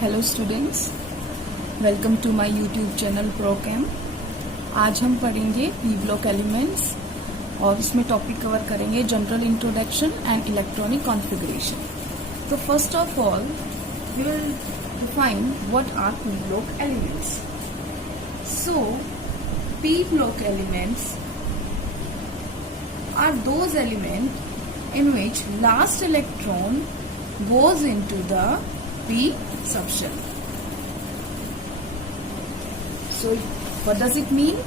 Hello students, welcome to my YouTube channel Prochem. आज हम पढ़ेंगे पी ब्लॉक एलिमेंट्स और इसमें टॉपिक कवर करेंगे general introduction and electronic configuration. तो first of all we will define what are P block elements. So P block elements are those elements in which last electron goes into the p subshell. So what does it mean?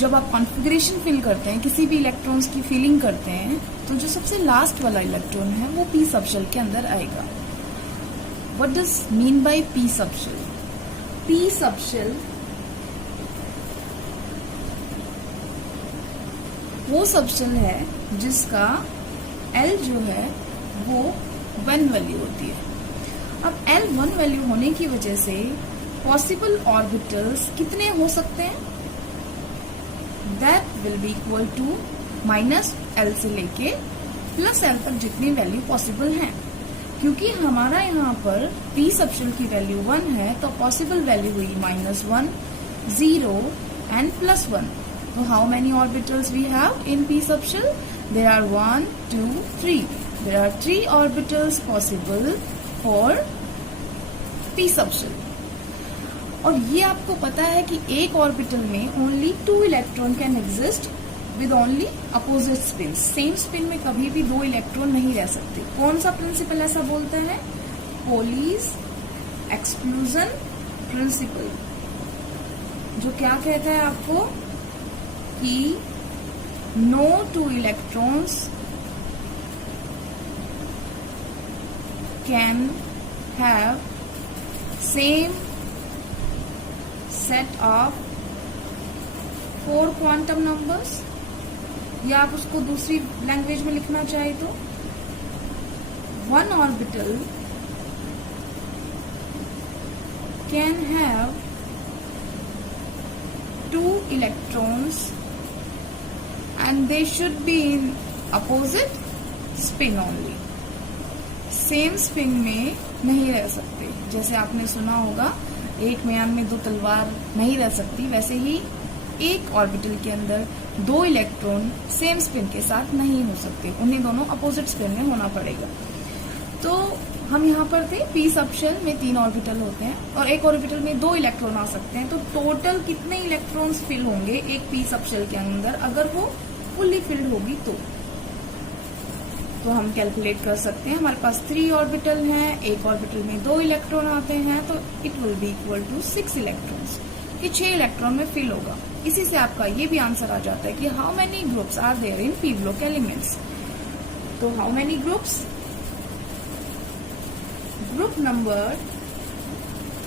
जब आप configuration fill करते हैं, किसी भी electrons की filling करते हैं, तो जो सबसे लास्ट वाला इलेक्ट्रॉन है वो p सबशेल के अंदर आएगा। What does mean by p subshell? p subshell वो सबशेल है जिसका L जो है वो 1 वैल्यू होती है। अब L 1 वैल्यू होने की वजह से पॉसिबल ऑर्बिटल्स कितने हो सकते हैं? That will be equal to -L से लेके +L तक जितनी वैल्यू पॉसिबल हैं। क्योंकि हमारा यहाँ पर p सबशेल की वैल्यू 1 है, तो पॉसिबल वैल्यू हुई -1, 0 and +1। So how many orbitals we have in p subshell? There are 1, 2, 3. There are 3 orbitals possible for p subshell. और ये आपको पता है कि एक ऑर्बिटल में only 2 electron can exist with only opposite spin. Same spin में कभी भी 2 इलेक्ट्रॉन नहीं रह सकते। कौन सा प्रिंसिपल ऐसा बोलता है? पोलीज एक्सक्लूजन प्रिंसिपल, जो क्या कहता है आपको कि no 2 electrons can have same set of 4 quantum numbers, या आप उसको दूसरी लैंग्वेज में लिखना चाहे तो 1 orbital can have 2 electrons and they should be in opposite spin only. Same spin में नहीं रह सकते। जैसे आपने सुना होगा एक म्यान में 2 तलवार नहीं रह सकती, वैसे ही एक ऑर्बिटल के अंदर 2 इलेक्ट्रॉन सेम स्पिन के साथ नहीं हो सकते, उन्हें दोनों अपोजिट स्पिन में होना पड़ेगा। तो हम यहाँ पर थे p सबशेल में 3 ऑर्बिटल होते हैं और एक ऑर्बिटल में 2 इलेक्ट्रॉन आ सकते हैं। तो टोटल कितने इलेक्ट्रॉन्स फिल होंगे एक p सबशेल के अंदर अगर वो फुल्ली फिल्ड होगी तो हम कैलकुलेट कर सकते हैं। हमारे पास 3 ऑर्बिटल हैं, एक ऑर्बिटल में 2 इलेक्ट्रॉन आते हैं, तो it will be equal to 6 electrons, कि 6 इलेक्ट्रॉन में फिल होगा। इसी से आपका ये भी आंसर आ जाता है कि how many groups are there in p block elements. तो how many groups? Group number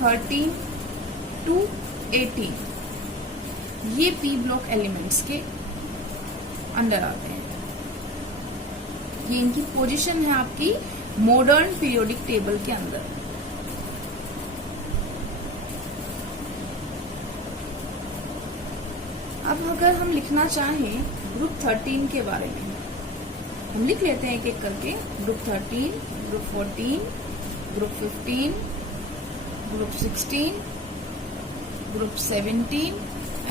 13 to 18 ये p ब्लॉक एलिमेंट्स के अंडर आते हैं। ये इनकी पोजीशन है आपकी मॉडर्न पीरियोडिक टेबल के अंदर। अब अगर हम लिखना चाहें ग्रुप 13 के बारे में, हम लिख लेते हैं एक एक करके। Group 13, group 14, group 15, group 16, group 17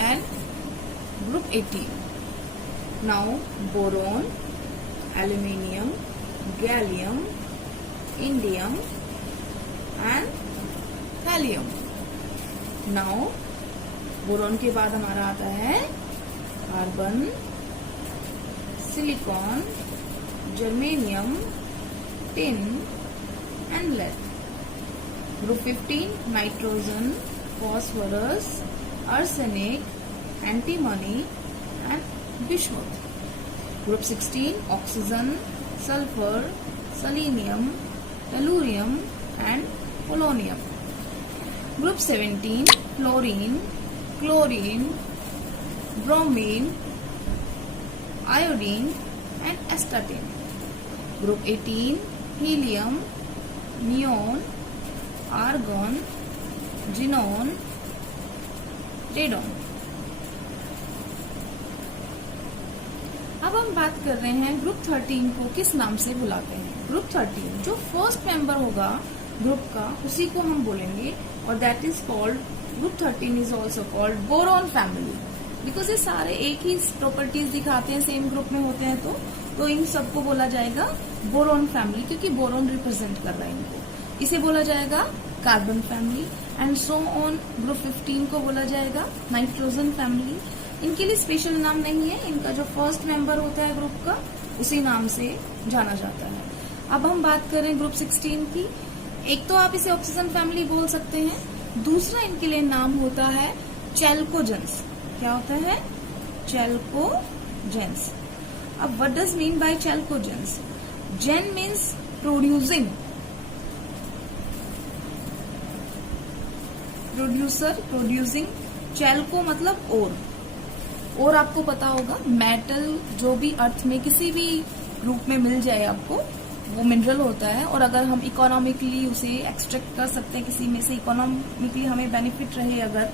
and group 18. Now boron, aluminium, gallium, indium and thallium. Now boron के बाद हमारा आता है carbon, silicon, germanium, tin and lead. Group 15 nitrogen, phosphorus, arsenic, antimony and bismuth. Group 16 oxygen, sulphur, selenium, tellurium and polonium. Group 17 fluorine, chlorine, bromine, iodine and astatine. Group 18 helium, neon, argon, xenon, radon. अब हम बात कर रहे हैं group 13 को किस नाम से बुलाते हैं। ग्रुप 13 जो फर्स्ट मेंबर होगा ग्रुप का, उसी को हम बोलेंगे, और that is called group 13 is also called boron family, because ये सारे एक ही प्रॉपर्टीज दिखाते हैं, सेम ग्रुप में होते हैं, तो इन सबको बोला जाएगा बोरॉन फैमिली, क्योंकि बोरॉन रिप्रेजेंट कर रहा है इनको। इसे बोला जाएगा carbon family, and so on. Group 15 को बोला जाएगा नाइट्रोजन फैमिली। इनके लिए स्पेशल नाम नहीं है, इनका जो फर्स्ट मेंबर होता है ग्रुप का, उसी नाम से जाना जाता है। अब हम बात करें ग्रुप 16 की। एक तो आप इसे ऑक्सीजन फैमिली बोल सकते हैं, दूसरा इनके लिए नाम होता है चैल्कोजेंस। क्या होता है? चैल्कोजेंस। अब what does mean by chalcogens? Gen means producing, producer, producing. Chalco मतलब और आपको पता होगा मेटल जो भी अर्थ में किसी भी रूप में मिल जाए आपको, वो मिनरल होता है, और अगर हम इकोनॉमिकली उसे एक्सट्रैक्ट कर सकते हैं किसी में से, इकोनॉमिकली हमें बेनिफिट रहे, अगर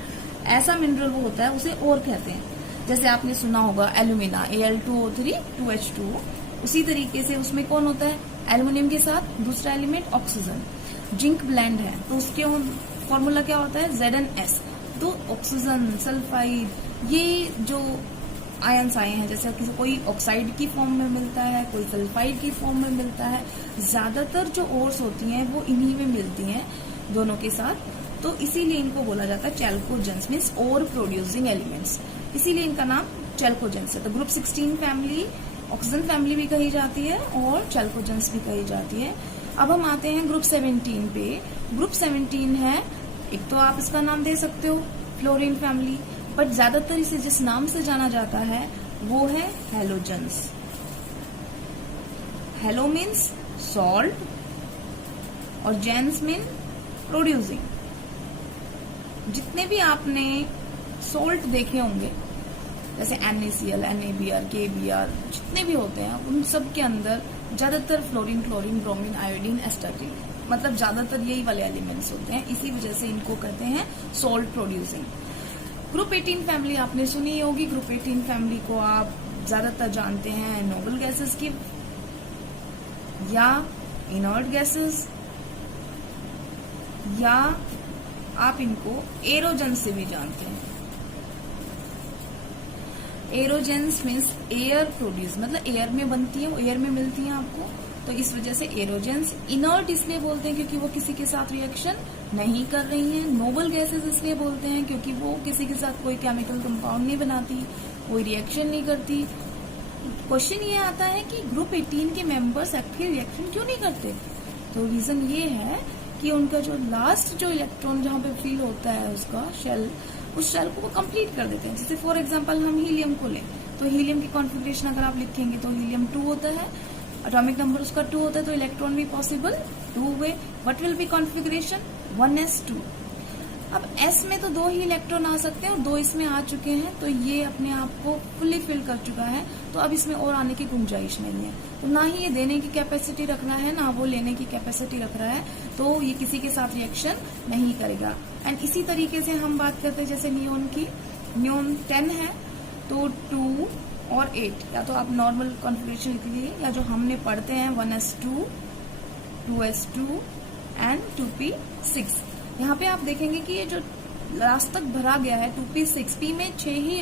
ऐसा मिनरल वो होता है, उसे और कहते हैं। जैसे आपने सुना होगा एल्यूमिना, Al2O3 2H2O, उसी तरीके से उसमें कौन होता है? एल्यूमिनियम के साथ दूसरा एलिमेंट ऑक्सीजन। जिंक ब्लेंड है तो उसके फॉर्मूला क्या होता है? ZnS। तो ऑक्सीजन, सल्फाइड, ये जो आयंस आए हैं, जैसे किसी कोई ऑक्साइड की फॉर्म में मिलता है, कोई सल्फाइड की फॉर्म में मिलता है, ज्यादातर जो ओर्स होती हैं वो इन्हीं में मिलती हैं दोनों के साथ, तो इसीलिए इनको बोला जाता है चैल्कोजेंस, मीन्स ओर प्रोड्यूसिंग एलिमेंट्स, इसीलिए इनका नाम चैल्कोजेंस है। तो ग्रुप 16 फैमिली ऑक्सीजन फैमिली भी कही जाती है और चैल्कोजेंस भी कही जाती है। अब हम आते हैं ग्रुप 17 पे। ग्रुप 17 है, एक तो आप इसका नाम दे सकते हो फ्लोरीन फैमिली, बट ज्यादातर इसे जिस नाम से जाना जाता है वो है हैलोजेंस। हैलो मीन्स सॉल्ट और जेंस मीन प्रोड्यूसिंग। जितने भी आपने सॉल्ट देखे होंगे, जैसे NaCl, NaBr, KBr, जितने भी होते हैं, उन सब के अंदर ज्यादातर fluorine, chlorine, bromine, iodine, astatine, मतलब ज्यादातर यही वाले एलिमेंट्स होते हैं, इसी वजह से इनको कहते हैं सॉल्ट प्रोड्यूसिंग। ग्रुप 18 फैमिली आपने सुनी होगी। ग्रुप 18 फैमिली को आप ज्यादातर जानते हैं नोबल गैसेस की या इनर्ट गैसेस, या आप इनको एरोजेंस से भी जानते हैं। एरोजेंस मीन्स एयर प्रोड्यूस, मतलब एयर में बनती है, एयर में मिलती है आपको, तो इस वजह से एरोजेंस। इनर्ट इसलिए बोलते हैं क्योंकि वो किसी के साथ रिएक्शन नहीं कर रही हैं। नोबल गैसेस इसलिए बोलते हैं क्योंकि वो किसी के साथ कोई केमिकल कंपाउंड नहीं बनाती, कोई रिएक्शन नहीं करती। क्वेश्चन ये आता है कि ग्रुप 18 के मेंबर्स एक्टिव रिएक्शन क्यों नहीं करते? तो रीजन ये है कि उनका जो लास्ट जो इलेक्ट्रॉन जहां पे फील होता है उसका शेल, उस शेल को वो कंप्लीट कर देते हैं। जैसे फॉर एग्जांपल हम हीलियम को लें, तो हीलियम की कॉन्फ़िगरेशन अगर आप लिखेंगे तो हीलियम 2 होता है, एटॉमिक नंबर उसका 2 होता है, तो इलेक्ट्रॉन भी possible 2 way. What will be configuration? 1s2। अब s में तो 2 ही इलेक्ट्रॉन आ सकते हैं और 2 इसमें आ चुके हैं, तो ये अपने आप को फुली फिल कर चुका है, तो अब इसमें और आने की गुंजाइश नहीं है। तो ना ही ये देने की कैपेसिटी रख रहा है, ना वो लेने की कैपेसिटी रख रहा है, तो ये किसी के साथ रिएक्शन नहीं करेगा। एंड इसी तरीके से हम बात करते हैं जैसे नियोन की। नियोन 10 है तो 2 और 8, या तो आप नॉर्मल कॉन्फ़िगरेशन लिख लीजिए, या जो हमने पढ़ते हैं 1s2, 2s2 एंड 2p6। यहाँ पे आप देखेंगे कि ये जो लास्ट तक भरा गया है 2p6, p में 6 ही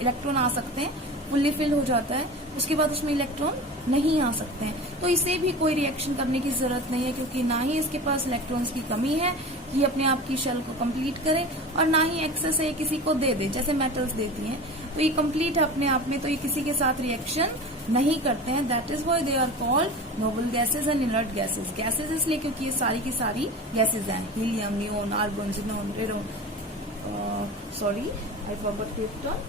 इलेक्ट्रॉन आ सकते हैं, फुल्ली फिल हो जाता है, उसके बाद उसमें इलेक्ट्रॉन नहीं आ सकते हैं। तो इसे भी कोई रिएक्शन करने की जरूरत नहीं है, क्योंकि ना ही इसके पास इलेक्ट्रॉन्स की कमी है कि ये अपने आप की शेल को कंप्लीट करे, और ना ही एक्सेस है किसी को दे दे, जैसे मेटल्स देती हैं। तो ये कंप्लीट है अपने आप में, तो ये किसी के साथ रिएक्शन नहीं करते हैं। That is why they are called noble gases and inert gases. Gases इसलिए क्योंकि ये सारी की सारी गैसेज हैं, helium, neon, argon, xenon, radon, sorry I forgot krypton,